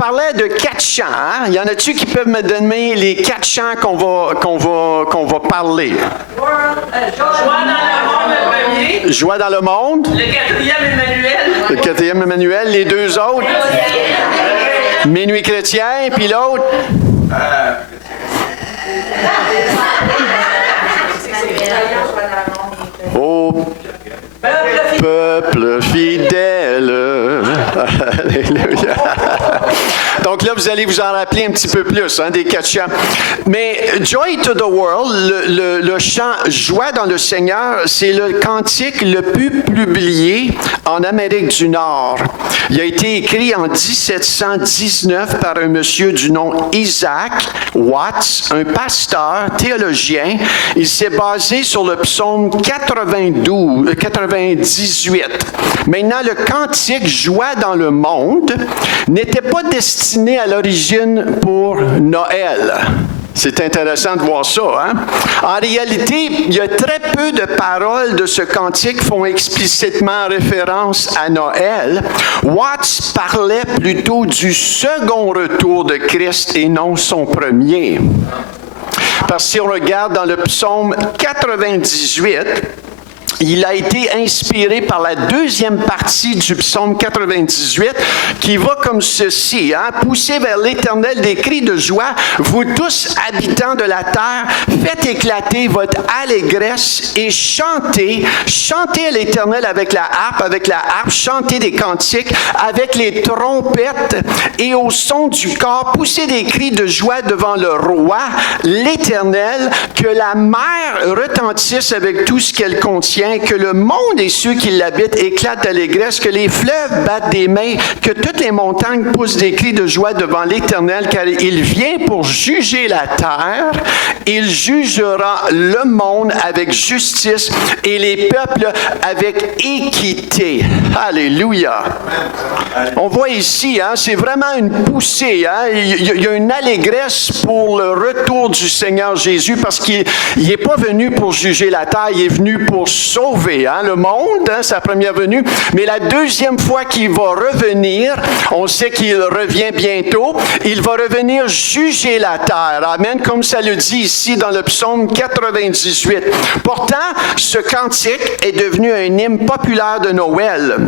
parlait de 4 chants. Hein? Il y en a-tu qui peuvent me donner les 4 chants qu'on va parler? Joie dans le monde. Le quatrième Emmanuel. Le quatrième Emmanuel. Les 2 autres. Minuit chrétien. Puis l'autre. Au peuple fidèle. Alléluia. Donc là, vous allez vous en rappeler un petit peu plus des 4 chants. Mais Joy to the World, le chant Joie dans le Seigneur, c'est le cantique le plus publié en Amérique du Nord. Il a été écrit en 1719 par un monsieur du nom Isaac Watts, un pasteur, théologien. Il s'est basé sur le psaume 98. Maintenant, le cantique Joie dans le monde n'était pas destiné à l'origine pour Noël. C'est intéressant de voir ça. Hein? En réalité, il y a très peu de paroles de ce cantique qui font explicitement référence à Noël. Watts parlait plutôt du second retour de Christ et non son premier. Parce que si on regarde dans le psaume 98, il a été inspiré par la deuxième partie du psaume 98 qui va comme ceci. Poussez vers l'Éternel des cris de joie, vous tous habitants de la terre, faites éclater votre allégresse et chantez. Chantez à l'Éternel avec la harpe, chantez des cantiques avec les trompettes et au son du corps, poussez des cris de joie devant le roi, l'Éternel, que la mer retentisse avec tout ce qu'elle contient, que le monde et ceux qui l'habitent éclatent d'allégresse, que les fleuves battent des mains, que toutes les montagnes poussent des cris de joie devant l'Éternel, car il vient pour juger la terre, il jugera le monde avec justice et les peuples avec équité. Alléluia! On voit ici, c'est vraiment une poussée. Il y a une allégresse pour le retour du Seigneur Jésus, parce qu'il n'est pas venu pour juger la terre, il est venu pour sauver le monde, sa première venue. Mais la deuxième fois qu'il va revenir, on sait qu'il revient bientôt, il va revenir juger la terre. Amen, comme ça le dit ici dans le psaume 98. Pourtant, ce cantique est devenu un hymne populaire de Noël.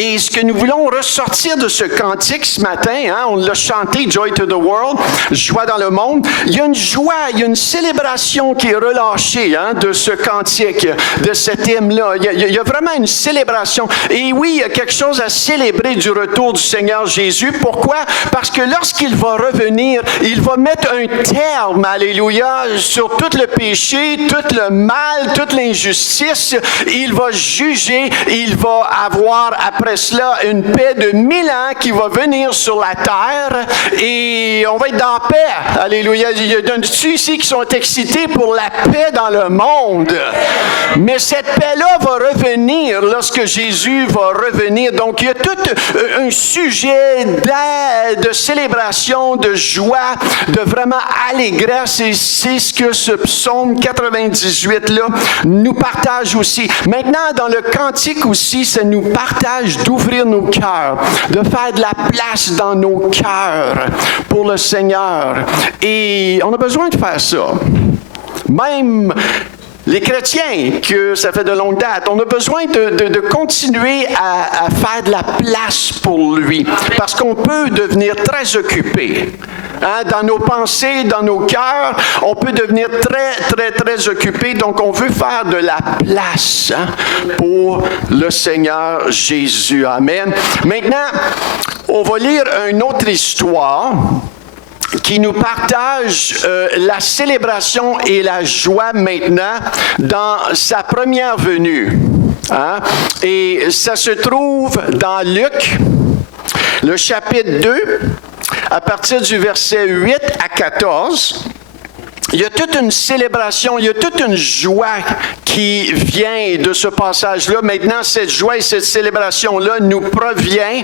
Et ce que nous voulons ressortir de ce cantique ce matin, on l'a chanté, Joy to the World, Joie dans le monde, il y a une joie, il y a une célébration qui est relâchée de ce cantique, de cet hymne-là. Il y a vraiment une célébration. Et oui, il y a quelque chose à célébrer du retour du Seigneur Jésus. Pourquoi? Parce que lorsqu'il va revenir, il va mettre un terme, alléluia, sur tout le péché, tout le mal, toute l'injustice. Il va juger, il va avoir après cela une paix de 1000 ans qui va venir sur la terre et on va être dans la paix. Alléluia. Il y a ceux ici qui sont excités pour la paix dans le monde. Mais cette paix-là va revenir lorsque Jésus va revenir. Donc, il y a tout un sujet de célébration, de joie, de vraiment allégresse. Et c'est ce que ce psaume 98-là nous partage aussi. Maintenant, dans le cantique aussi, ça nous partage d'ouvrir nos cœurs, de faire de la place dans nos cœurs pour le Seigneur. Et on a besoin de faire ça. Même les chrétiens, que ça fait de longue date, on a besoin de continuer à faire de la place pour lui, parce qu'on peut devenir très occupé. Dans nos pensées, dans nos cœurs, on peut devenir très, très, très occupé. Donc, on veut faire de la place pour le Seigneur Jésus. Amen. Maintenant, on va lire une autre histoire qui nous partage la célébration et la joie maintenant dans sa première venue. Et ça se trouve dans Luc, le chapitre 2, à partir du verset 8 à 14. il y a toute une célébration, il y a toute une joie qui vient de ce passage-là. Maintenant, cette joie et cette célébration-là nous provient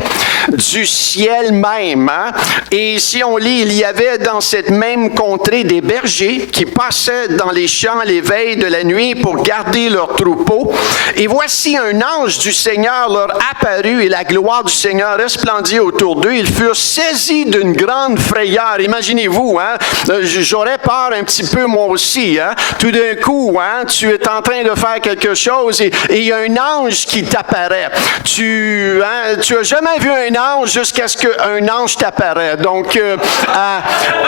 du ciel même. Hein? Et si on lit, il y avait dans cette même contrée des bergers qui passaient dans les champs les veilles de la nuit pour garder leurs troupeaux. Et voici un ange du Seigneur leur apparut et la gloire du Seigneur resplendit autour d'eux. Ils furent saisis d'une grande frayeur. Imaginez-vous, hein? J'aurais peur un petit peu moi aussi. Hein? Tout d'un coup, hein, tu es en train de faire quelque chose et il y a un ange qui t'apparaît. Tu as jamais vu un ange jusqu'à ce qu'un ange t'apparaît. Donc, quand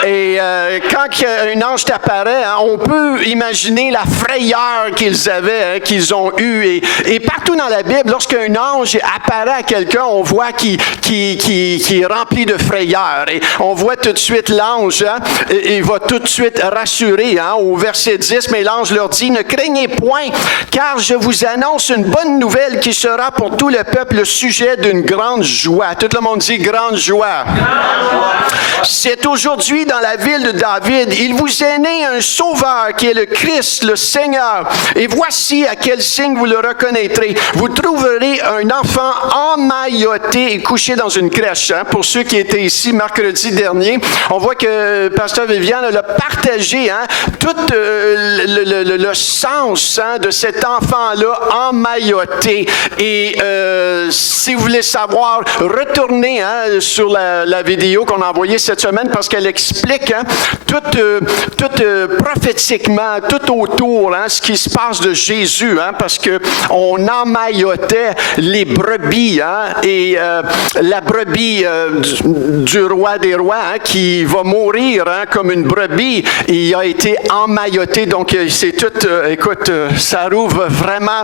un ange t'apparaît, hein, on peut imaginer la frayeur qu'ils avaient, hein, qu'ils ont eue. Et partout dans la Bible, lorsqu'un ange apparaît à quelqu'un, on voit qu'il est rempli de frayeur. Et on voit tout de suite l'ange, hein, il va tout de suite rassurer. Hein, au verset 10, mais l'ange leur dit, « Ne craignez point, car je vous annonce une bonne nouvelle qui sera pour tout le peuple le sujet d'une grande joie. » Tout le monde dit « grande joie. » C'est aujourd'hui dans la ville de David, il vous est né un sauveur qui est le Christ, le Seigneur. Et voici à quel signe vous le reconnaîtrez. Vous trouverez un enfant emmailloté et couché dans une crèche. Hein. Pour ceux qui étaient ici mercredi dernier, on voit que Pasteur Viviane l'a partagé, hein, tout le sens, hein, de cet enfant-là emmailloté. Et si vous voulez savoir, retournez, hein, sur la vidéo qu'on a envoyée cette semaine parce qu'elle explique, hein, tout prophétiquement, tout autour, hein, ce qui se passe de Jésus, hein, parce qu'on emmaillotait les brebis, hein, et la brebis du roi des rois, hein, qui va mourir, hein, comme une brebis, il a été emmailloté. Donc, c'est tout, écoute, ça rouvre vraiment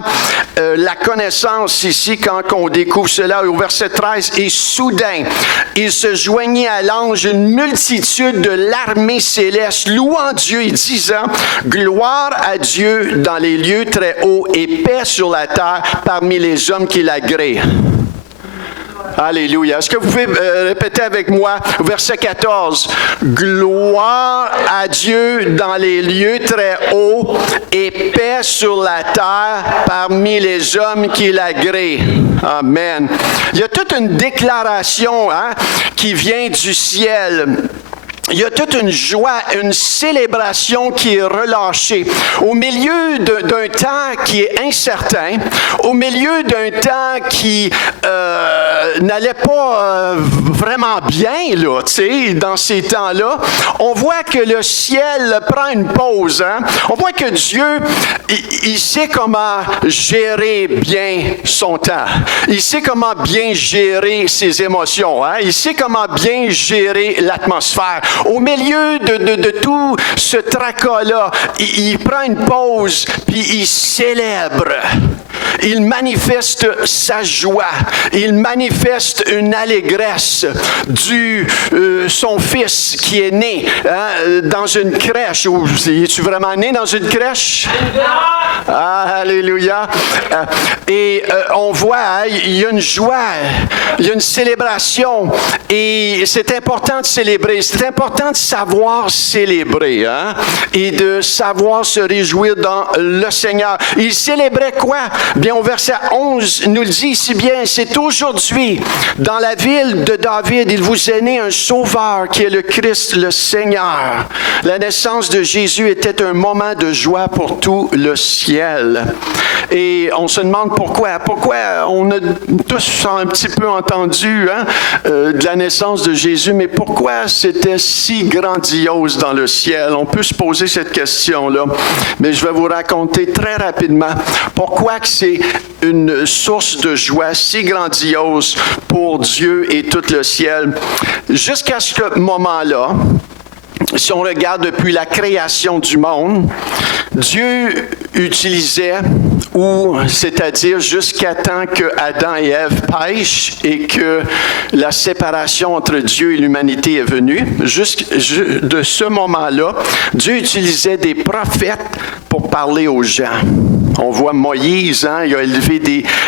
la connaissance ici quand on découvre cela au verset 13. Et soudain, il se joignit à l'ange une multitude de l'armée céleste, louant Dieu et disant, « Gloire à Dieu dans les lieux très hauts et paix sur la terre parmi les hommes qui l'agréent. » Alléluia. Est-ce que vous pouvez répéter avec moi, verset 14. Gloire à Dieu dans les lieux très hauts et paix sur la terre parmi les hommes qui l'agréent. Amen. Il y a toute une déclaration, hein, qui vient du ciel. Il y a toute une joie, une célébration qui est relâchée. Au milieu d'un temps qui est incertain, au milieu d'un temps qui n'allait pas vraiment bien, là, tu sais, dans ces temps-là, on voit que le ciel prend une pause. Hein? On voit que Dieu, il sait comment gérer bien son temps. Il sait comment bien gérer ses émotions. Hein? Il sait comment bien gérer l'atmosphère. Au milieu de tout ce tracas-là, il prend une pause, puis il célèbre. Il manifeste sa joie. Il manifeste une allégresse son fils qui est né, hein, dans une crèche. Es-tu vraiment né dans une crèche? Ah, alléluia. Et on voit, hein, il y a une joie, il y a une célébration. Et c'est important de célébrer. C'est important de savoir célébrer, hein, et de savoir se réjouir dans le Seigneur. Il célébrait quoi? Bien, au verset 11, nous le dit si bien, c'est aujourd'hui, dans la ville de David, il vous est né un sauveur qui est le Christ, le Seigneur. La naissance de Jésus était un moment de joie pour tout le ciel. Et on se demande pourquoi. Pourquoi on a tous un petit peu entendu, hein, de la naissance de Jésus, mais pourquoi c'était si grandiose dans le ciel? On peut se poser cette question-là, mais je vais vous raconter très rapidement pourquoi que c'est une source de joie si grandiose pour Dieu et tout le ciel. Jusqu'à ce moment-là, si on regarde depuis la création du monde, Dieu utilisait, ou c'est-à-dire jusqu'à temps que Adam et Ève pêchent et que la séparation entre Dieu et l'humanité est venue, de ce moment-là, Dieu utilisait des prophètes pour parler aux gens. On voit Moïse, hein, il a élevé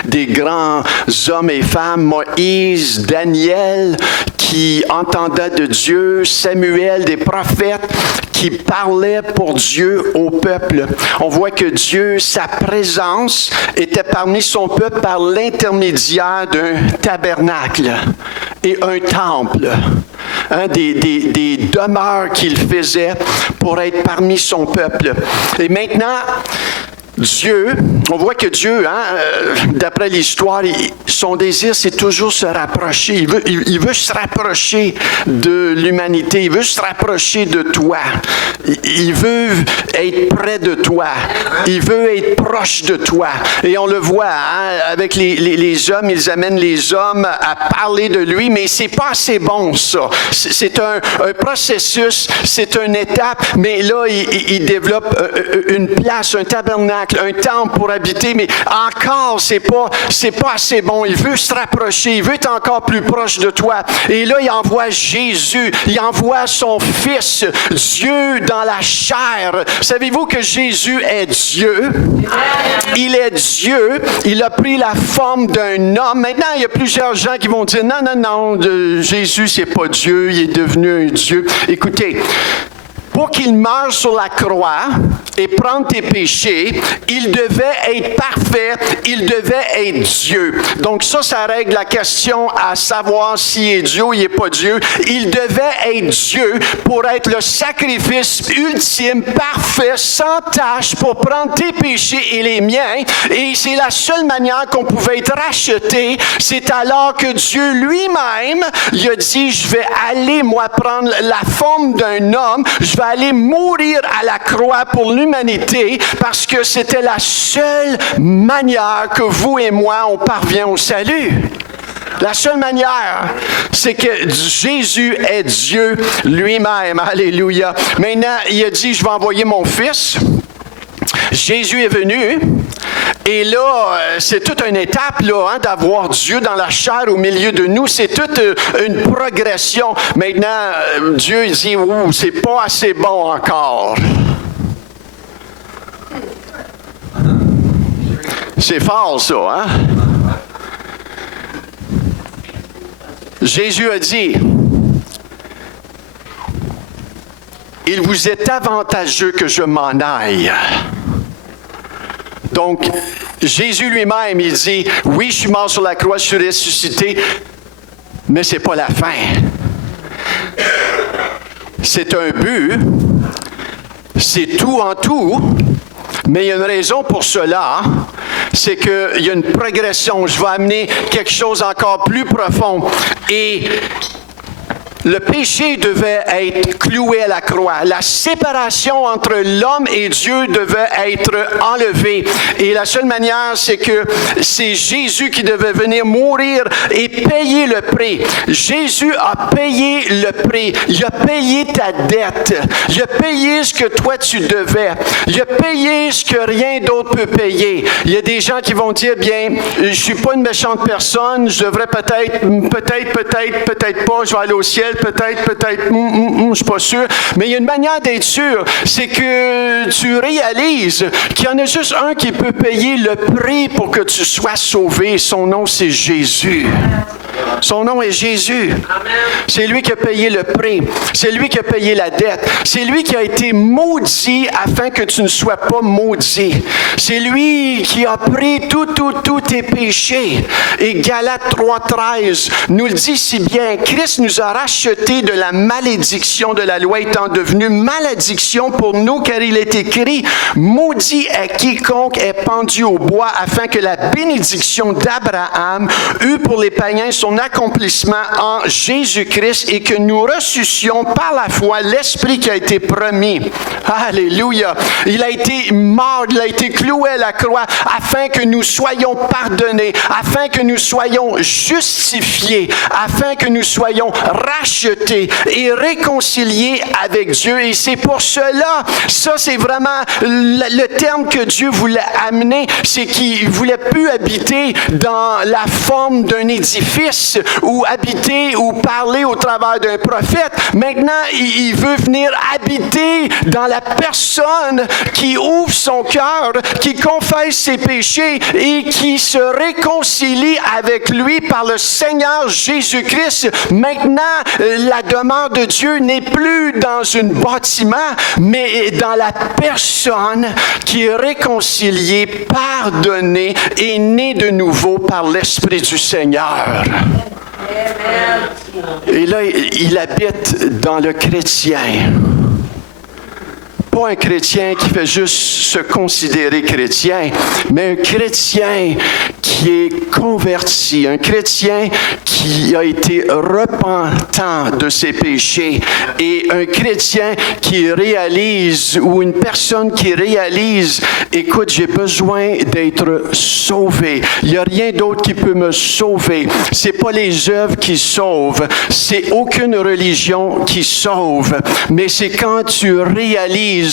des grands hommes et femmes. Moïse, Daniel, qui entendait de Dieu, Samuel, des prophètes qui parlaient pour Dieu au peuple. On voit que Dieu, sa présence, était parmi son peuple par l'intermédiaire d'un tabernacle et un temple. Hein, des demeures qu'il faisait pour être parmi son peuple. Et maintenant, Dieu, on voit que Dieu, d'après l'histoire, son désir, c'est toujours se rapprocher. Il veut se rapprocher de l'humanité. Il veut se rapprocher de toi. Il veut être près de toi. Il veut être proche de toi. Et on le voit, avec les hommes, ils amènent les hommes à parler de lui, mais c'est pas assez bon, ça. C'est un processus, c'est une étape, mais là, il développe une place, un tabernacle, un temple pour habiter, mais encore, c'est pas assez bon. Il veut se rapprocher, il veut être encore plus proche de toi. Et là, il envoie Jésus, il envoie son Fils, Dieu dans la chair. Savez-vous que Jésus est Dieu? Il est Dieu, il a pris la forme d'un homme. Maintenant, il y a plusieurs gens qui vont dire, non, Jésus, c'est pas Dieu, il est devenu un Dieu. Écoutez, pour qu'il meure sur la croix et prendre tes péchés, il devait être parfait, il devait être Dieu. Donc ça règle la question à savoir s'il est Dieu ou il n'est pas Dieu. Il devait être Dieu pour être le sacrifice ultime, parfait, sans tache, pour prendre tes péchés et les miens. Et c'est la seule manière qu'on pouvait être racheté. C'est alors que Dieu lui-même, il a dit, je vais aller, moi, prendre la forme d'un homme, je vais aller mourir à la croix pour l'humanité parce que c'était la seule manière que vous et moi, on parvient au salut. La seule manière, c'est que Jésus est Dieu lui-même. Alléluia. Maintenant, il a dit, je vais envoyer mon Fils. Jésus est venu. Et là, c'est toute une étape là, d'avoir Dieu dans la chair au milieu de nous. C'est toute une progression. Maintenant, Dieu dit, « c'est pas assez bon encore. » C'est fort, ça, hein? Jésus a dit, « Il vous est avantageux que je m'en aille. » Donc, Jésus lui-même, il dit, « Oui, je suis mort sur la croix, je suis ressuscité, mais ce n'est pas la fin. C'est un but, c'est tout en tout, mais il y a une raison pour cela, c'est qu'il y a une progression. Je vais amener quelque chose encore plus profond. Et le péché devait être cloué à la croix. La séparation entre l'homme et Dieu devait être enlevée. Et la seule manière, c'est que c'est Jésus qui devait venir mourir et payer le prix. Jésus a payé le prix. Il a payé ta dette. Il a payé ce que toi tu devais. Il a payé ce que rien d'autre peut payer. Il y a des gens qui vont dire, bien, je suis pas une méchante personne, je devrais peut-être pas, je vais aller au ciel. Peut-être, je suis pas sûr. Mais il y a une manière d'être sûr, c'est que tu réalises qu'il y en a juste un qui peut payer le prix pour que tu sois sauvé. Son nom, c'est Jésus. Son nom est Jésus. C'est lui qui a payé le prix. C'est lui qui a payé la dette. C'est lui qui a été maudit afin que tu ne sois pas maudit. C'est lui qui a pris tous tes péchés. Et Galates 3,13 nous le dit si bien. Christ nous a rachetés de la malédiction de la loi étant devenu malédiction pour nous, car il est écrit, maudit est quiconque est pendu au bois afin que la bénédiction d'Abraham eût pour les païens son accomplissement en Jésus-Christ et que nous ressuscions par la foi l'Esprit qui a été promis. Alléluia! Il a été mort, il a été cloué à la croix afin que nous soyons pardonnés, afin que nous soyons justifiés, afin que nous soyons rachetés racheté et réconcilié avec Dieu. Et c'est pour cela, ça c'est vraiment le terme que Dieu voulait amener, c'est qu'il ne voulait plus habiter dans la forme d'un édifice ou habiter ou parler au travers d'un prophète. Maintenant, il veut venir habiter dans la personne qui ouvre son cœur, qui confesse ses péchés et qui se réconcilie avec lui par le Seigneur Jésus-Christ. Maintenant, la demeure de Dieu n'est plus dans un bâtiment, mais dans la personne qui est réconciliée, pardonnée et née de nouveau par l'Esprit du Seigneur. Et là, il habite dans le chrétien. Pas un chrétien qui fait juste se considérer chrétien, mais un chrétien qui est converti, un chrétien qui a été repentant de ses péchés et un chrétien qui réalise, ou une personne qui réalise, écoute, j'ai besoin d'être sauvé. Il n'y a rien d'autre qui peut me sauver. C'est pas les œuvres qui sauvent, c'est aucune religion qui sauve, mais c'est quand tu réalises,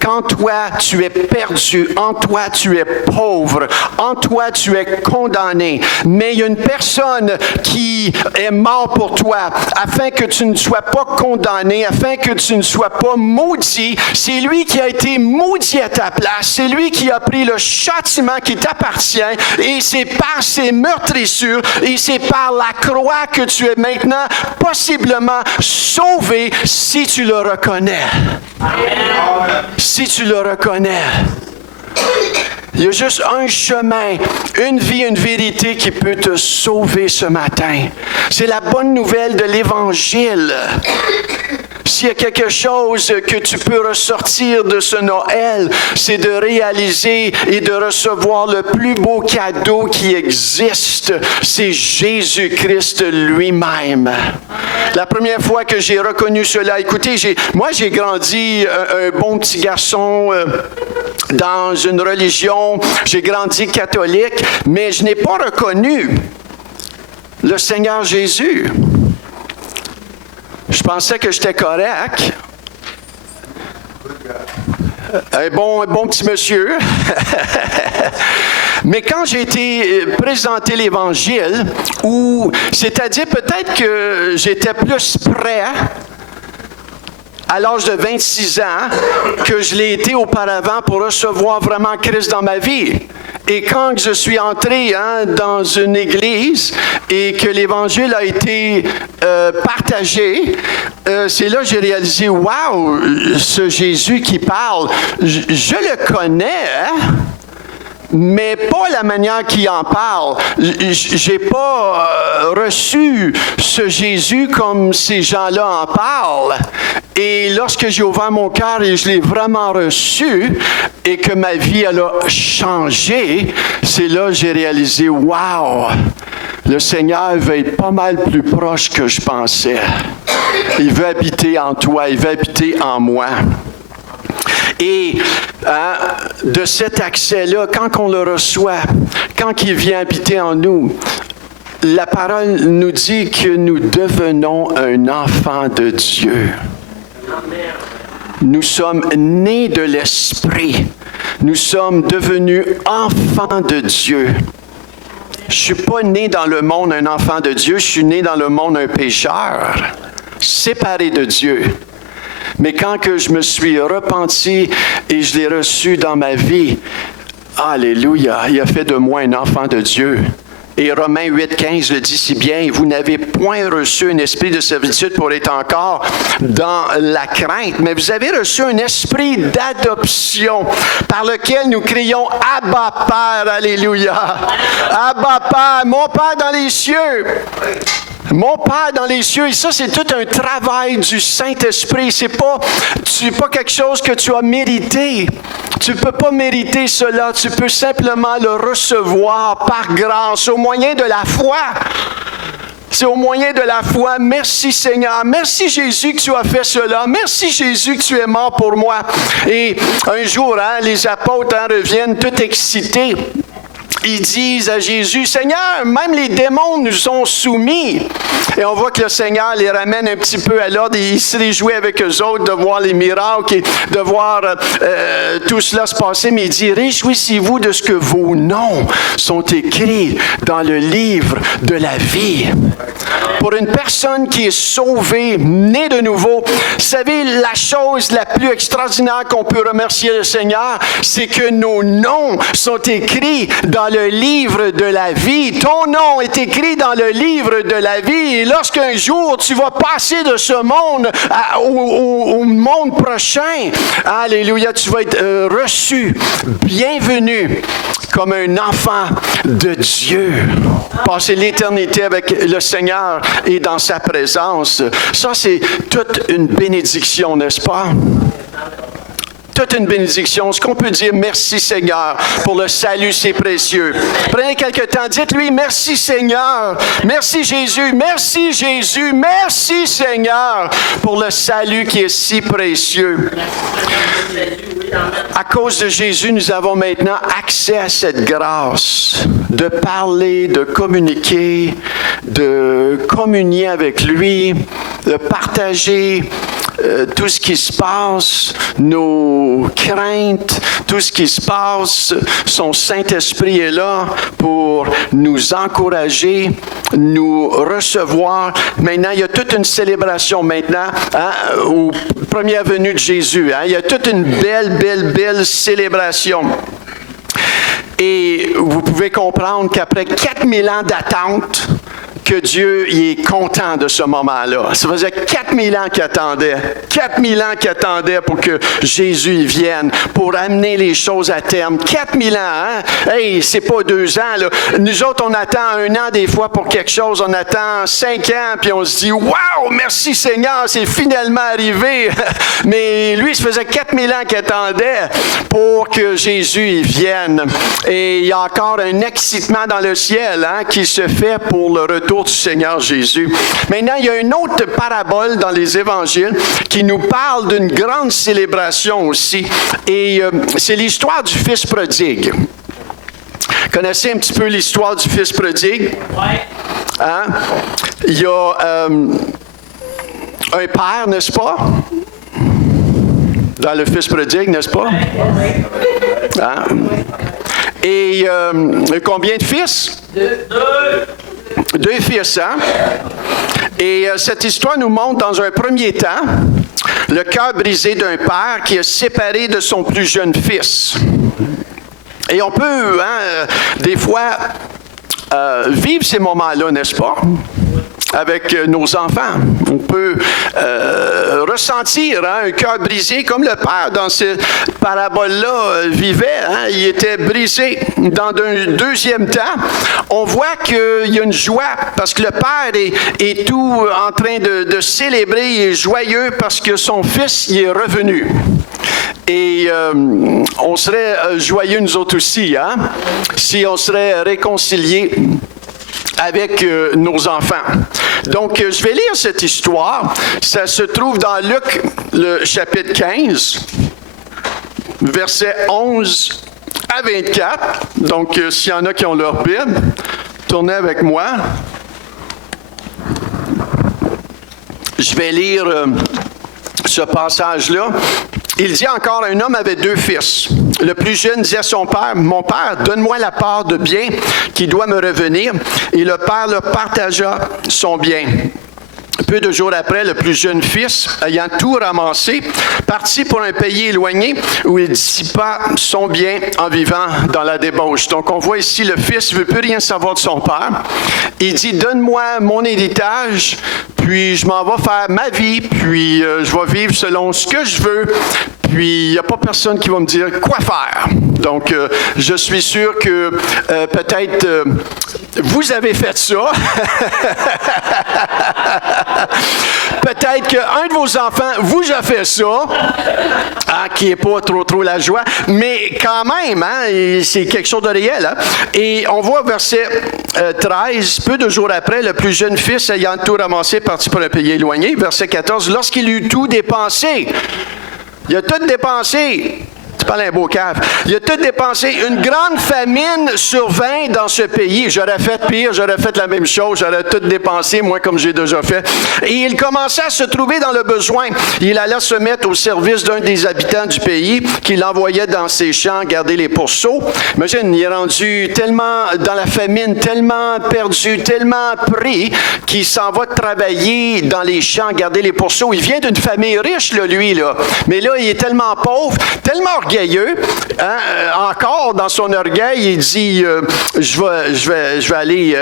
quand toi tu es perdu, en toi tu es pauvre, en toi tu es condamné, mais il y a une personne qui est morte pour toi, afin que tu ne sois pas condamné, afin que tu ne sois pas maudit. C'est lui qui a été maudit à ta place, c'est lui qui a pris le châtiment qui t'appartient, et c'est par ses meurtrissures, et c'est par la croix que tu es maintenant possiblement sauvé si tu le reconnais. Amen. Si tu le reconnais. Il y a juste un chemin, une vie, une vérité qui peut te sauver ce matin. C'est la bonne nouvelle de l'Évangile. S'il y a quelque chose que tu peux ressortir de ce Noël, c'est de réaliser et de recevoir le plus beau cadeau qui existe. C'est Jésus-Christ lui-même. La première fois que j'ai reconnu cela, écoutez, moi j'ai grandi un bon petit garçon dans une religion, j'ai grandi catholique, mais je n'ai pas reconnu le Seigneur Jésus. Je pensais que j'étais correct. Un bon petit monsieur. Mais quand j'ai été présenté l'Évangile, c'est-à-dire peut-être que j'étais plus prêt à l'âge de 26 ans que je l'ai été auparavant pour recevoir vraiment Christ dans ma vie. Et quand je suis entré dans une église et que l'Évangile a été partagé, c'est là que j'ai réalisé, wow, ce Jésus qui parle, je le connais, mais pas la manière qu'il en parle. J'ai pas reçu ce Jésus comme ces gens-là en parlent. Et lorsque j'ai ouvert mon cœur et je l'ai vraiment reçu et que ma vie elle a changé, c'est là que j'ai réalisé, wow, le Seigneur veut être pas mal plus proche que je pensais. Il veut habiter en toi, il veut habiter en moi. Et de cet accès-là, quand on le reçoit, quand il vient habiter en nous, la parole nous dit que nous devenons un enfant de Dieu. Nous sommes nés de l'Esprit. Nous sommes devenus enfants de Dieu. Je ne suis pas né dans le monde un enfant de Dieu, je suis né dans le monde un pécheur, séparé de Dieu. Mais quand que je me suis repenti et je l'ai reçu dans ma vie, alléluia, il a fait de moi un enfant de Dieu. Et Romains 8,15 le dit si bien, vous n'avez point reçu un esprit de servitude pour être encore dans la crainte, mais vous avez reçu un esprit d'adoption par lequel nous crions « Abba Père », alléluia. « Abba Père, mon Père dans les cieux ». Mon Père dans les cieux, et ça, c'est tout un travail du Saint-Esprit. C'est pas quelque chose que tu as mérité. Tu ne peux pas mériter cela. Tu peux simplement le recevoir par grâce, au moyen de la foi. C'est au moyen de la foi. Merci Seigneur. Merci Jésus que tu as fait cela. Merci Jésus que tu es mort pour moi. Et un jour, les apôtres reviennent tout excités. ils disent à Jésus, « Seigneur, même les démons nous sont soumis. » Et on voit que le Seigneur les ramène un petit peu à l'ordre et il se réjouit avec eux autres de voir les miracles et de voir tout cela se passer. Mais il dit, « Réjouissez-vous de ce que vos noms sont écrits dans le livre de la vie. » Pour une personne qui est sauvée, née de nouveau, vous savez, la chose la plus extraordinaire qu'on peut remercier le Seigneur, c'est que nos noms sont écrits dans le livre de la vie. Ton nom est écrit dans le livre de la vie. Et lorsqu'un jour tu vas passer de ce monde au monde prochain, alléluia, tu vas être reçu, bienvenu comme un enfant de Dieu. Passer l'éternité avec le Seigneur et dans sa présence. Ça, c'est toute une bénédiction, n'est-ce pas? Toute une bénédiction. Est-ce qu'on peut dire merci Seigneur pour le salut, c'est précieux? Prenez quelque temps, dites-lui merci Seigneur, merci Jésus, merci Jésus, merci Seigneur pour le salut qui est si précieux. À cause de Jésus, nous avons maintenant accès à cette grâce de parler, de communiquer, de communier avec lui, de partager tout ce qui se passe, nos craintes, tout ce qui se passe. Son Saint-Esprit est là pour nous encourager, nous recevoir. Maintenant, il y a toute une célébration maintenant aux premières venues de Jésus. Il y a toute une belle célébration. Et vous pouvez comprendre qu'après 4000 ans d'attente, que Dieu il est content de ce moment-là. Ça faisait 4000 ans qu'il attendait. 4000 ans qu'il attendait pour que Jésus y vienne, pour amener les choses à terme. 4000 ans, hein? Hey, c'est pas 2 ans, là. Nous autres, on attend 1 an des fois pour quelque chose. On attend 5 ans, puis on se dit, « Wow, merci Seigneur, c'est finalement arrivé. » Mais lui, ça faisait 4000 ans qu'il attendait pour que Jésus y vienne. Et il y a encore un excitement dans le ciel qui se fait pour le retour du Seigneur Jésus. Maintenant, il y a une autre parabole dans les évangiles qui nous parle d'une grande célébration aussi. Et c'est l'histoire du fils prodigue. Connaissez un petit peu l'histoire du fils prodigue? Oui. Hein? Il y a un père, n'est-ce pas? Dans le fils prodigue, n'est-ce pas? Oui. Hein? Et combien de fils? 2 fils, hein? Et cette histoire nous montre dans un premier temps le cœur brisé d'un père qui est séparé de son plus jeune fils. Et on peut, des fois, vivre ces moments-là, n'est-ce pas? Avec nos enfants. On peut ressentir un cœur brisé comme le père dans cette parabole-là vivait. Il était brisé. Dans un deuxième temps, on voit qu'il y a une joie parce que le père est tout en train de célébrer, il est joyeux parce que son fils il est revenu. Et on serait joyeux nous autres aussi, si on serait réconciliés avec nos enfants. Donc, je vais lire cette histoire. Ça se trouve dans Luc, le chapitre 15, versets 11 à 24. Donc, s'il y en a qui ont leur Bible, tournez avec moi. Je vais lire ce passage-là. Il dit encore, un homme avait 2 fils. Le plus jeune dit à son père, « Mon père, donne-moi la part de bien qui doit me revenir. » Et le père leur partagea son bien. Peu de jours après, le plus jeune fils, ayant tout ramassé, partit pour un pays éloigné où il dissipa son bien en vivant dans la débauche. Donc, on voit ici le fils ne veut plus rien savoir de son père. Il dit, donne-moi mon héritage, puis je m'en vais faire ma vie, puis je vais vivre selon ce que je veux, puis il n'y a pas personne qui va me dire quoi faire. Donc, je suis sûr que peut-être vous avez fait ça. Peut-être qu'un de vos enfants vous a fait ça, qui n'est pas trop la joie, mais quand même, c'est quelque chose de réel. Et on voit verset 13, peu de jours après, le plus jeune fils ayant tout ramassé, parti pour un pays éloigné. Verset 14, lorsqu'il eut tout dépensé, il a tout dépensé. parles un beau cave. Il a tout dépensé. Une grande famine survint dans ce pays. J'aurais fait pire, j'aurais fait la même chose, j'aurais tout dépensé, moi, comme j'ai déjà fait. Et il commençait à se trouver dans le besoin. Il allait se mettre au service d'un des habitants du pays qui l'envoyait dans ses champs garder les pourceaux. Imagine, il est rendu tellement dans la famine, tellement perdu, tellement pris qu'il s'en va travailler dans les champs, garder les pourceaux. Il vient d'une famille riche, là, lui, là. Mais là, il est tellement pauvre, tellement orgueilleux, hein, encore dans son orgueil, il dit je vais aller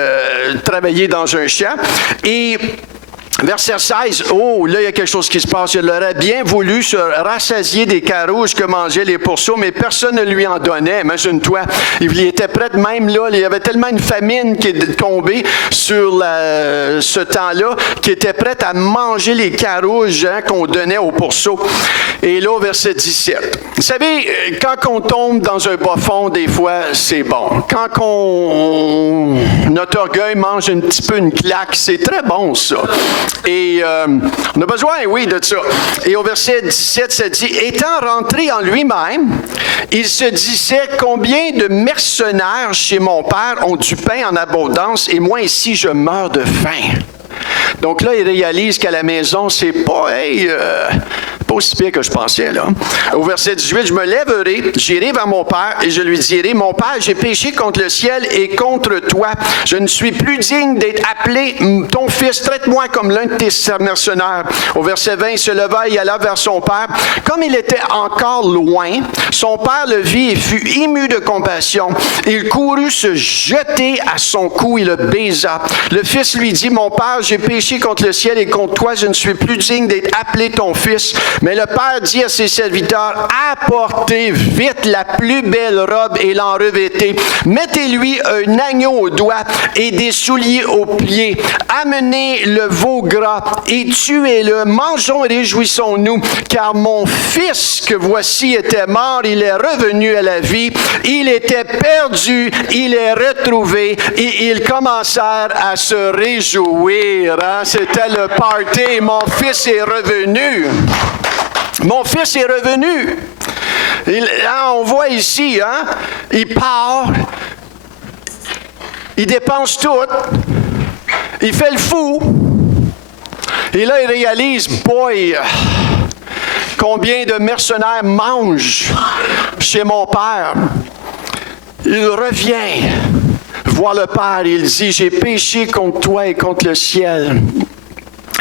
travailler dans un champ. Et verset 16, oh, là, il y a quelque chose qui se passe. Il aurait bien voulu se rassasier des carouges que mangeaient les pourceaux, mais personne ne lui en donnait. Imagine-toi, il était prêt même là. Il y avait tellement une famine qui est tombée sur ce temps-là, qu'il était prêt à manger les carouges qu'on donnait aux pourceaux. Et là, au verset 17. Vous savez, quand on tombe dans un bas fond, des fois, c'est bon. Quand notre orgueil mange un petit peu une claque, c'est très bon, ça. Et on a besoin, oui, de ça. Et au verset 17, ça dit, « Étant rentré en lui-même, il se disait, combien de mercenaires chez mon père ont du pain en abondance, et moi ici, je meurs de faim. » Donc là, il réalise qu'à la maison, c'est pas, pas aussi pire que je pensais, là. Au verset 18, « Je me lèverai, j'irai vers mon père, et je lui dirai, mon père, j'ai péché contre le ciel et contre toi. Je ne suis plus digne d'être appelé ton fils. Traite-moi comme l'un de tes mercenaires. » Au verset 20, il se leva et alla vers son père. Comme il était encore loin, son père le vit et fut ému de compassion. Il courut se jeter à son cou et le baisa. Le fils lui dit, « Mon père, j'ai péché contre le ciel et contre toi. Je ne suis plus digne d'être appelé ton fils. » Mais le père dit à ses serviteurs, « Apportez vite la plus belle robe et l'en revêtez. Mettez-lui un agneau au doigt et des souliers aux pieds. Amenez le veau gras et tuez-le. Mangeons et réjouissons-nous, car mon fils que voici était mort, il est revenu à la vie. Il était perdu, il est retrouvé. » Et ils commencèrent à se réjouir. Hein? C'était le party. Mon fils est revenu. Mon fils est revenu. On voit ici, hein, il part, il dépense tout, il fait le fou, et là il réalise, boy, combien de mercenaires mangent chez mon père. Il revient voir le père, il dit, j'ai péché contre toi et contre le ciel.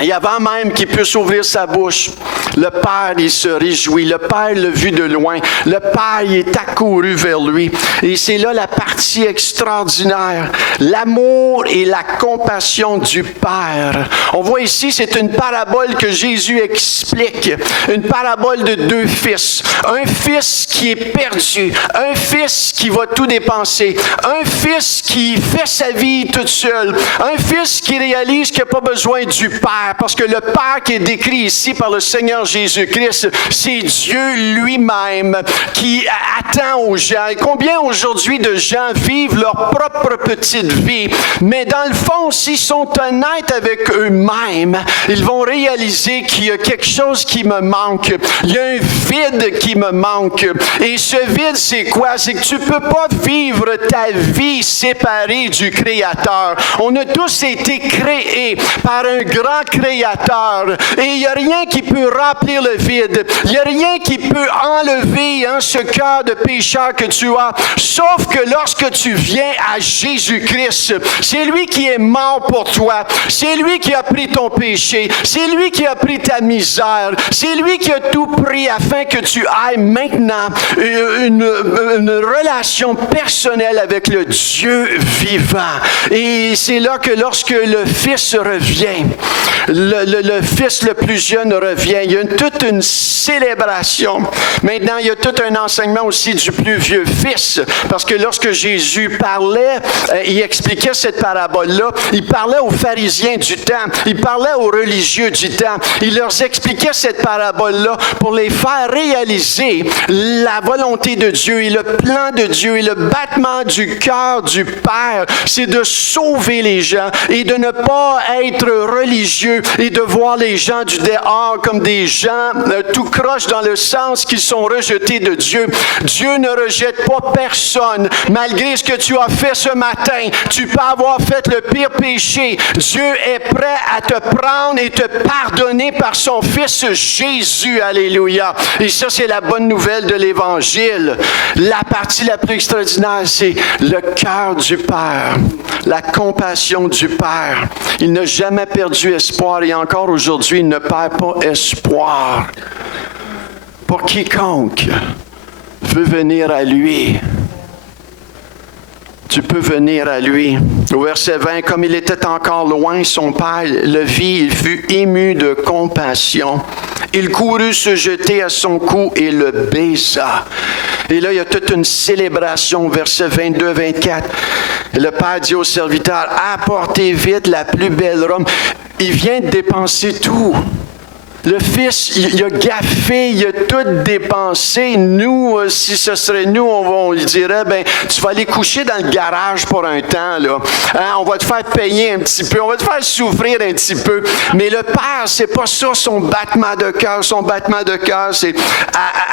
Et avant même qu'il puisse ouvrir sa bouche, le Père, il se réjouit. Le Père l'a vu de loin. Le Père, il est accouru vers lui. Et c'est là la partie extraordinaire. L'amour et la compassion du Père. On voit ici, c'est une parabole que Jésus explique. Une parabole de deux fils. Un fils qui est perdu. Un fils qui va tout dépenser. Un fils qui fait sa vie toute seule. Un fils qui réalise qu'il n'a pas besoin du Père. Parce que le Père qui est décrit ici par le Seigneur Jésus-Christ, c'est Dieu lui-même qui attend aux gens. Et combien aujourd'hui de gens vivent leur propre petite vie, mais dans le fond, s'ils sont honnêtes avec eux-mêmes, ils vont réaliser qu'il y a quelque chose qui me manque. Il y a un vide qui me manque. Et ce vide, c'est quoi? C'est que tu ne peux pas vivre ta vie séparée du Créateur. On a tous été créés par un grand Créateur. Et il n'y a rien qui peut remplir le vide. Il n'y a rien qui peut enlever ce cœur de pécheur que tu as. Sauf que lorsque tu viens à Jésus-Christ, c'est lui qui est mort pour toi. C'est lui qui a pris ton péché. C'est lui qui a pris ta misère. C'est lui qui a tout pris afin que tu aies maintenant une relation personnelle avec le Dieu vivant. Et c'est là que lorsque le Fils revient, le fils le plus jeune revient. Il y a toute une célébration. Maintenant, il y a tout un enseignement aussi du plus vieux fils. Parce que lorsque Jésus parlait, il expliquait cette parabole-là, il parlait aux pharisiens du temps, il parlait aux religieux du temps. Il leur expliquait cette parabole-là pour les faire réaliser la volonté de Dieu et le plan de Dieu et le battement du cœur du Père. C'est de sauver les gens et de ne pas être religieux et de voir les gens du dehors comme des des gens tout croche dans le sens qu'ils sont rejetés de Dieu. Dieu ne rejette pas personne. Malgré ce que tu as fait ce matin, tu peux avoir fait le pire péché. Dieu est prêt à te prendre et te pardonner par son Fils Jésus. Alléluia. Et ça, c'est la bonne nouvelle de l'Évangile. La partie la plus extraordinaire, c'est le cœur du Père, la compassion du Père. Il n'a jamais perdu espoir et encore aujourd'hui, il ne perd pas espoir. Pour quiconque veut venir à lui, tu peux venir à lui. Au verset 20, comme il était encore loin, son père le vit, il fut ému de compassion. Il courut se jeter à son cou et le baisa. Et là, il y a toute une célébration, versets 22-24. Le père dit au serviteur, apportez vite la plus belle robe. Il vient de dépenser tout. Le Fils, il a gaffé, il a tout dépensé. Nous, si ce serait nous, on lui dirait, ben, tu vas aller coucher dans le garage pour un temps, là. Hein? On va te faire payer un petit peu, on va te faire souffrir un petit peu. Mais le Père, c'est pas ça son battement de cœur. Son battement de cœur, c'est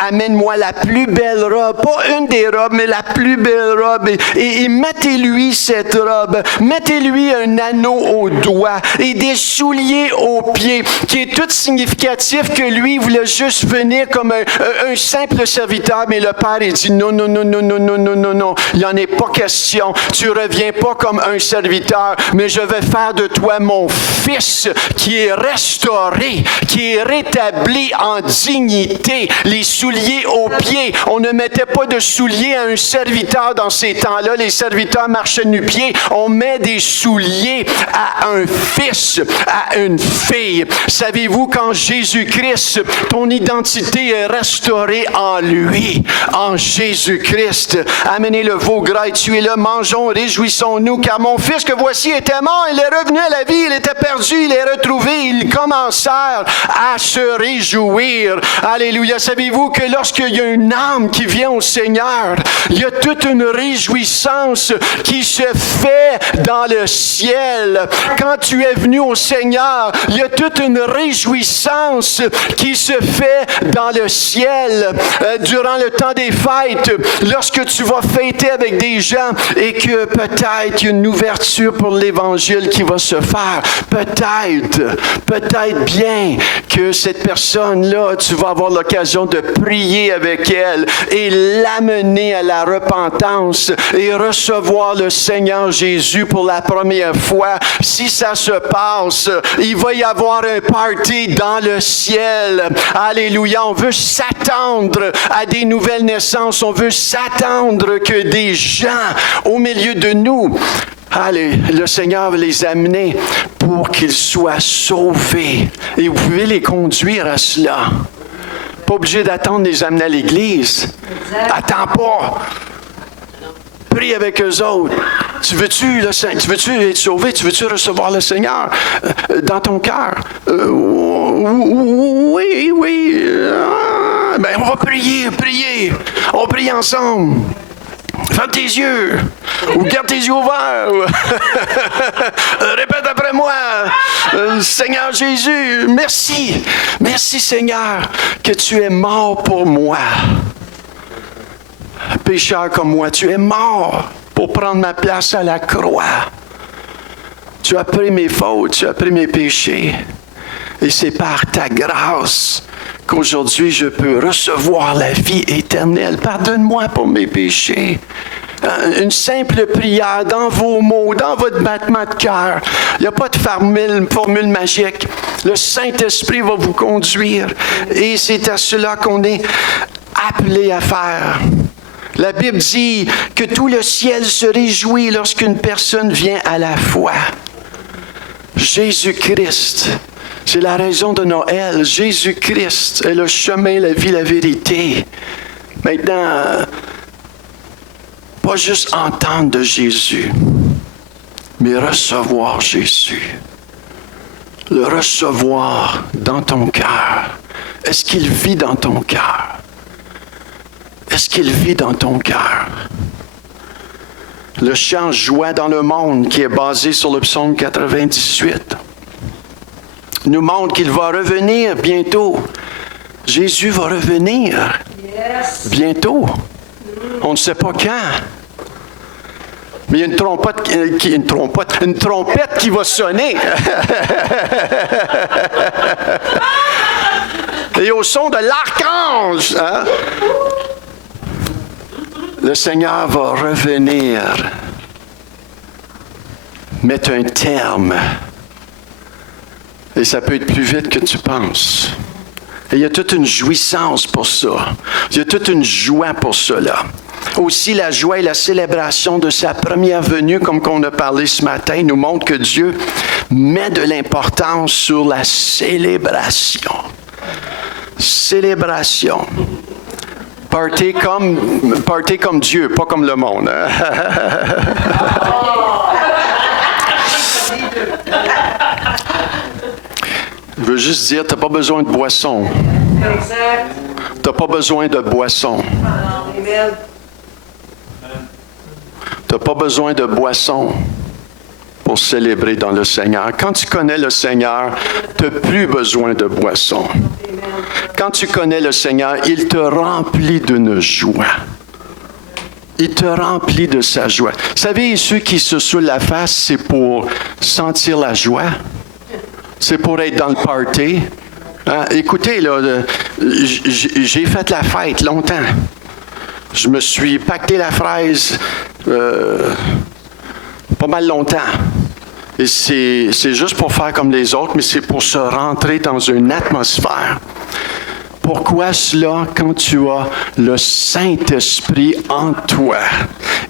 amène-moi la plus belle robe. Pas une des robes, mais la plus belle robe. Et mettez-lui cette robe. Mettez-lui un anneau au doigt et des souliers aux pieds, qui est tout significatif que lui voulait juste venir comme un simple serviteur, mais le Père, il dit non, il n'y en est pas question. Tu reviens pas comme un serviteur, mais je vais faire de toi mon Fils qui est restauré, qui est rétabli en dignité. Les souliers aux pieds. On ne mettait pas de souliers à un serviteur dans ces temps-là. Les serviteurs marchaient nu-pieds. On met des souliers à un fils, à une fille. Savez-vous, quand Jésus-Christ, ton identité est restaurée en lui, en Jésus-Christ. Amenez le veau gras et tuez-le, mangeons, réjouissons-nous, car mon fils que voici était mort, il est revenu à la vie, il était perdu, il est retrouvé, ils commencèrent à se réjouir. Alléluia. Savez-vous que lorsqu'il y a une âme qui vient au Seigneur, il y a toute une réjouissance qui se fait dans le ciel. Quand tu es venu au Seigneur, il y a toute une réjouissance qui se fait dans le ciel durant le temps des fêtes, lorsque tu vas fêter avec des gens et que peut-être il y a une ouverture pour l'Évangile qui va se faire. Peut-être bien que cette personne-là, tu vas avoir l'occasion de prier avec elle et l'amener à la repentance et recevoir le Seigneur Jésus pour la première fois. Si ça se passe, il va y avoir un party dans le ciel. Alléluia. On veut s'attendre à des nouvelles naissances. On veut s'attendre que des gens au milieu de nous, le Seigneur va les amener pour qu'ils soient sauvés. Et vous pouvez les conduire à cela. Pas obligé d'attendre de les amener à l'église. Attends pas. Prie avec eux autres. Tu veux-tu être sauvé? Tu veux-tu recevoir le Seigneur dans ton cœur? Oui. Ben, on va prier. On prie ensemble. Ferme tes yeux. Ou garde tes yeux ouverts. Répète après moi. Seigneur Jésus, merci. Merci Seigneur que tu es mort pour moi. Pécheur comme moi, tu es mort pour prendre ma place à la croix. Tu as pris mes fautes, tu as pris mes péchés. Et c'est par ta grâce qu'aujourd'hui je peux recevoir la vie éternelle. Pardonne-moi pour mes péchés. Une simple prière dans vos mots, dans votre battement de cœur. Il n'y a pas de formule magique. Le Saint-Esprit va vous conduire. Et c'est à cela qu'on est appelé à faire. La Bible dit que tout le ciel se réjouit lorsqu'une personne vient à la foi. Jésus-Christ, c'est la raison de Noël. Jésus-Christ est le chemin, la vie, la vérité. Maintenant, pas juste entendre de Jésus, mais recevoir Jésus. Le recevoir dans ton cœur. Est-ce qu'il vit dans ton cœur? Est-ce qu'il vit dans ton cœur? Le chant « Joie dans le monde » qui est basé sur le psaume 98 nous montre qu'il va revenir bientôt Jésus va revenir bientôt. On ne sait pas quand. Mais il y a une trompette qui va sonner. Et au son de l'archange, hein, le Seigneur va revenir, mettre un terme. Et ça peut être plus vite que tu penses. Et il y a toute une jouissance pour ça. Il y a toute une joie pour cela. Aussi, la joie et la célébration de sa première venue, comme qu'on a parlé ce matin, nous montre que Dieu met de l'importance sur la célébration. Célébration. Partez comme Dieu, pas comme le monde. Hein? Je veux juste dire, tu n'as pas besoin de boisson. Tu n'as pas besoin de boisson. Tu n'as pas besoin de boisson pour célébrer dans le Seigneur. Quand tu connais le Seigneur, tu n'as plus besoin de boisson. Quand tu connais le Seigneur, il te remplit d'une joie. Il te remplit de sa joie. Vous savez, ceux qui se saoulent la face, c'est pour sentir la joie. C'est pour être dans le party. Hein? Écoutez, là, j'ai fait la fête longtemps. Je me suis pacté la fraise pas mal longtemps. Et c'est juste pour faire comme les autres, mais c'est pour se rentrer dans une atmosphère. Pourquoi cela quand tu as le Saint-Esprit en toi?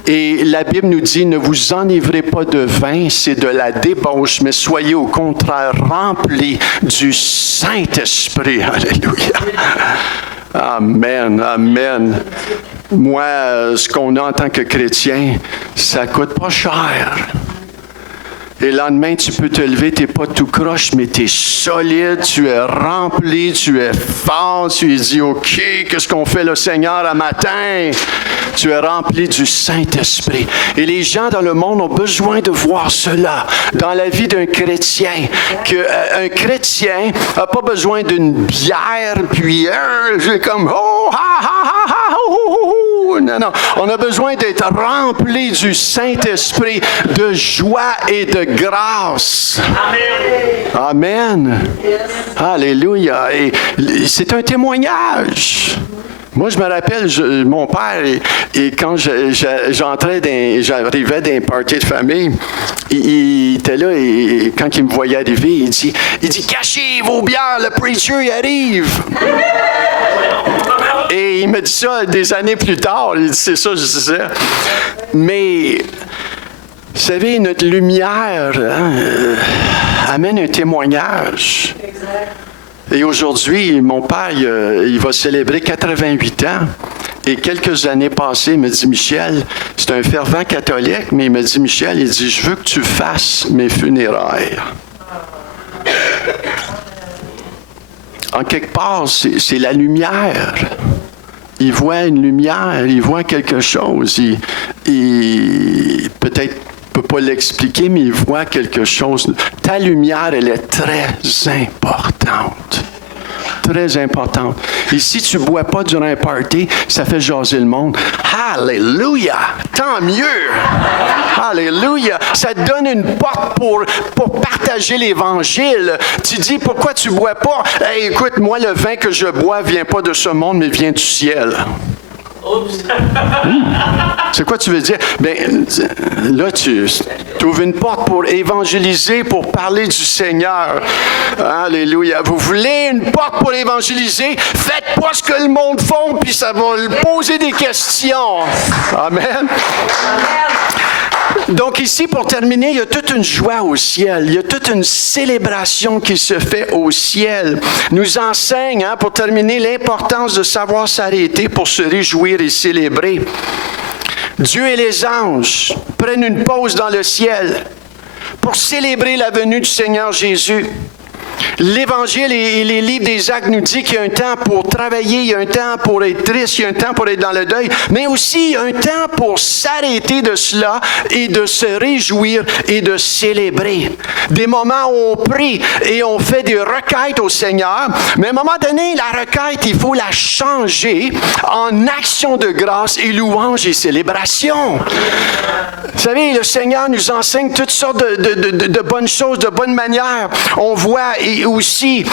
Et la Bible nous dit, ne vous enivrez pas de vin, c'est de la débauche, mais soyez au contraire remplis du Saint-Esprit. Alléluia. Amen, amen. Moi, ce qu'on a en tant que chrétien, ça coûte pas cher. Et le lendemain, tu peux te lever, tu n'es pas tout croche, mais tu es solide, tu es rempli, tu es fort, tu es dit, OK, qu'est-ce qu'on fait le Seigneur à matin? Tu es rempli du Saint-Esprit. Et les gens dans le monde ont besoin de voir cela dans la vie d'un chrétien. Un chrétien n'a pas besoin d'une bière, puis comme, oh, ha, ha, ha, ha, oh, oh, oh. Non, non. On a besoin d'être rempli du Saint-Esprit, de joie et de grâce. Amen. Amen. Alléluia. Et c'est un témoignage. Moi, je me rappelle, mon père, et quand j'arrivais dans un party de famille, il était là, et quand il me voyait arriver, il dit, cachez vos bières, le preacher, il arrive. Et il me dit ça des années plus tard, il dit, c'est ça, je disais. Mais, vous savez, notre lumière amène un témoignage. Exact. Et aujourd'hui, mon père, il va célébrer 88 ans. Et quelques années passées, il me dit, Michel, c'est un fervent catholique, mais il me dit, Michel, il dit, je veux que tu fasses mes funérailles. En quelque part, c'est la lumière. Il voit une lumière, il voit quelque chose. Il peut-être ne peut pas l'expliquer, mais il voit quelque chose. Ta lumière, elle est très importante. Très importante. Et si tu ne bois pas durant un party, ça fait jaser le monde. Alléluia! Tant mieux! Alléluia! Ça te donne une porte pour partager l'Évangile. Tu dis, pourquoi tu ne bois pas? Hey, écoute, moi, le vin que je bois ne vient pas de ce monde, mais vient du ciel. C'est quoi tu veux dire? Bien, là, tu ouvres une porte pour évangéliser, pour parler du Seigneur. Alléluia. Vous voulez une porte pour évangéliser? Faites pas ce que le monde fait, puis ça va poser des questions. Amen. Donc ici, pour terminer, il y a toute une joie au ciel. Il y a toute une célébration qui se fait au ciel. Nous enseigne, pour terminer, l'importance de savoir s'arrêter pour se réjouir et célébrer. Dieu et les anges prennent une pause dans le ciel pour célébrer la venue du Seigneur Jésus. L'Évangile et les livres des Actes nous disent qu'il y a un temps pour travailler, il y a un temps pour être triste, il y a un temps pour être dans le deuil, mais aussi il y a un temps pour s'arrêter de cela et de se réjouir et de célébrer. Des moments où on prie et on fait des requêtes au Seigneur, mais à un moment donné, la requête, il faut la changer en action de grâce et louange et célébration. Vous savez, le Seigneur nous enseigne toutes sortes de bonnes choses, de bonnes manières. On voit aussi,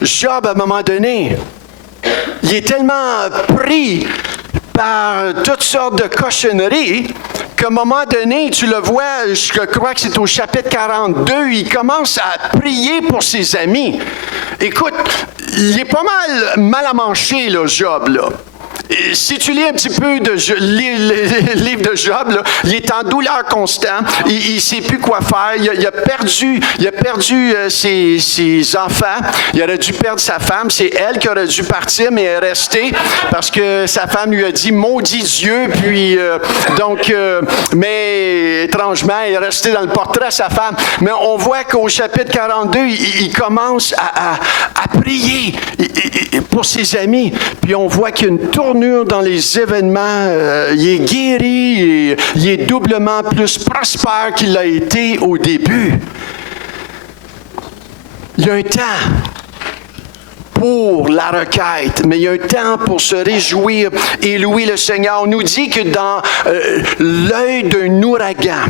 Job, à un moment donné, il est tellement pris par toutes sortes de cochonneries qu'à un moment donné, tu le vois, je crois que c'est au chapitre 42, il commence à prier pour ses amis. Écoute, il est pas mal à manger, là, Job, là. Si tu lis un petit peu le livre de Job, là, il est en douleur constante. Il ne sait plus quoi faire. Il a perdu ses enfants. Il aurait dû perdre sa femme. C'est elle qui aurait dû partir, mais elle est restée parce que sa femme lui a dit « Maudit Dieu ». Puis, mais étrangement, il est resté dans le portrait de sa femme. Mais on voit qu'au chapitre 42, il commence à prier pour ses amis. Puis on voit qu'il y a une tournure dans les événements, il est guéri, il est doublement plus prospère qu'il l'a été au début. Il y a un temps pour la requête, mais il y a un temps pour se réjouir et louer le Seigneur. On nous dit que dans l'œil d'un ouragan,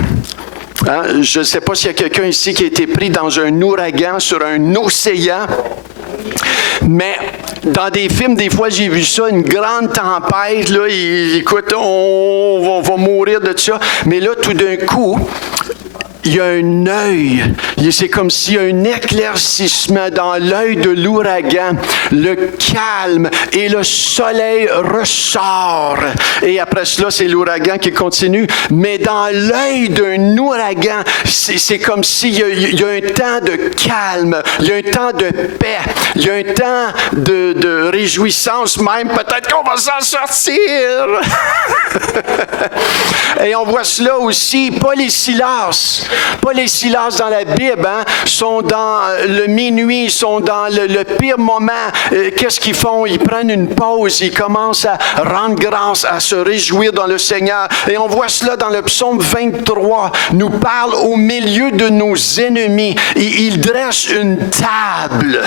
je ne sais pas s'il y a quelqu'un ici qui a été pris dans un ouragan sur un océan, mais dans des films, des fois, j'ai vu ça, une grande tempête, là, écoute, on va mourir de ça. Mais là, tout d'un coup, il y a un œil. C'est comme s'il y a un éclaircissement dans l'œil de l'ouragan. Le calme et le soleil ressort. Et après cela, c'est l'ouragan qui continue. Mais dans l'œil d'un ouragan, c'est comme s'il y a un temps de calme, il y a un temps de paix, il y a un temps de réjouissance même. Peut-être qu'on va s'en sortir. Et on voit cela aussi, Paul et Silas. Paul et Silas dans la Bible sont dans le minuit, sont dans le pire moment. Qu'est-ce qu'ils font? Ils prennent une pause, ils commencent à rendre grâce, à se réjouir dans le Seigneur. Et on voit cela dans le psaume 23, nous parle au milieu de nos ennemis. Et il dresse une table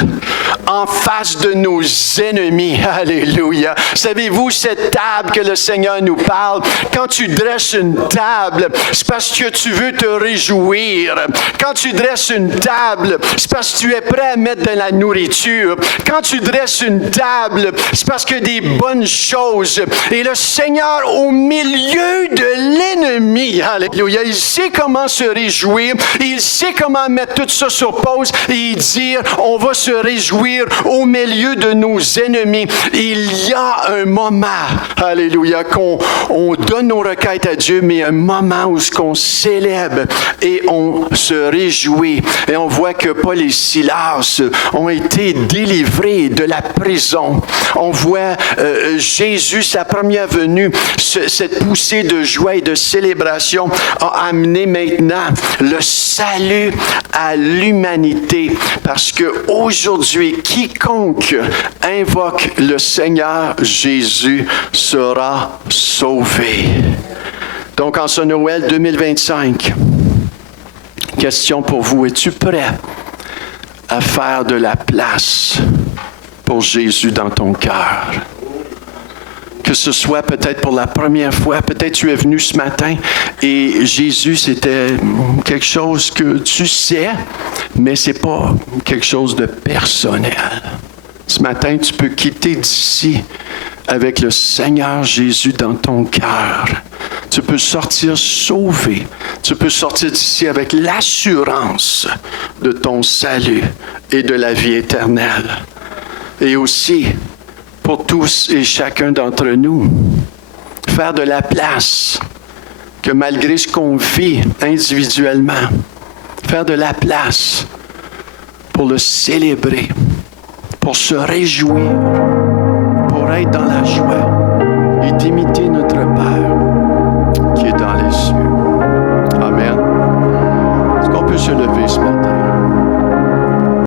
en face de nos ennemis. Alléluia. Savez-vous, cette table que le Seigneur nous parle, quand tu dresses une table, c'est parce que tu veux te réjouir. Quand tu dresses une table, c'est parce que tu es prêt à mettre de la nourriture. Quand tu dresses une table, c'est parce qu'il y a des bonnes choses. Et le Seigneur, au milieu de l'ennemi, alléluia, il sait comment se réjouir, il sait comment mettre tout ça sur pause et dire, on va se réjouir au milieu de nos ennemis. Il y a un moment, alléluia, qu'on donne nos requêtes à Dieu, mais un moment où on célèbre et on se réjouit. Et on voit que Paul et Silas ont été délivrés de la prison. On voit Jésus, sa première venue, cette poussée de joie et de célébration a amené maintenant le salut à l'humanité. Parce qu'aujourd'hui, quiconque invoque le Seigneur Jésus sera sauvé. Donc, en ce Noël 2025, question pour vous, es-tu prêt à faire de la place pour Jésus dans ton cœur? Que ce soit peut-être pour la première fois, peut-être tu es venu ce matin et Jésus, c'était quelque chose que tu sais, mais c'est pas quelque chose de personnel. Ce matin, tu peux quitter d'ici avec le Seigneur Jésus dans ton cœur. Tu peux sortir sauvé. Tu peux sortir d'ici avec l'assurance de ton salut et de la vie éternelle. Et aussi, pour tous et chacun d'entre nous, faire de la place, que malgré ce qu'on vit individuellement, faire de la place pour le célébrer, pour se réjouir, pour être dans la joie et d'imiter notre Père.